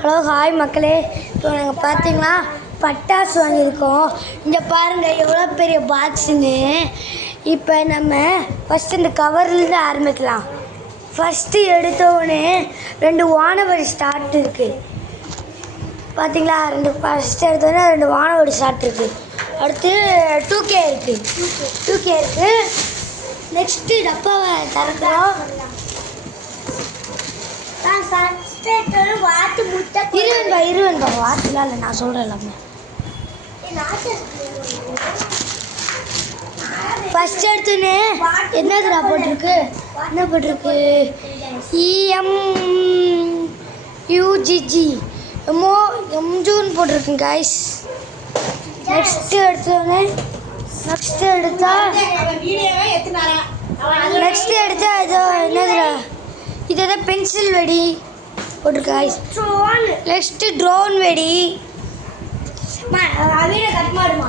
Hello hi மக்களே. இப்போ நாங்கள் பார்த்தீங்கன்னா பட்டாசு வாங்கியிருக்கோம். இங்கே பாருங்கள் எவ்வளோ பெரிய பாக்ஸுன்னு. இப்போ நம்ம ஃபஸ்ட்டு இந்த கவர்லேருந்து ஆரம்பிக்கலாம். ஃபஸ்ட்டு எடுத்தோடனே 2 வானவெடி ஸ்டார்ட் இருக்குது. பார்த்தீங்களா, ஃபஸ்ட்டு எடுத்தோடனே 2 வானவெடி ஸ்டார்ட் இருக்குது. அடுத்து 2K இருக்குது. நெக்ஸ்ட்டு டப்பாவை திறக்கிறோம். இருவன்பா வாட்டுலாம் இல்லை, நான் சொல்கிறேன் எல்லாமே. ஃபஸ்ட் எடுத்துன்னு என்னதுடா போட்டிருக்கு, என்ன போட்டிருக்கு, EMUGG எம்ஜூன்னு போட்டிருக்குங்க கைஸ். நெக்ஸ்ட்டு எடுத்தா இதோ என்னதுடா, இது எதாவது பென்சில் வெடி போட்டிருக்கு கைஸ். நெக்ஸ்ட்டு ட்ரோன் வெடி. கட் மாடுமா.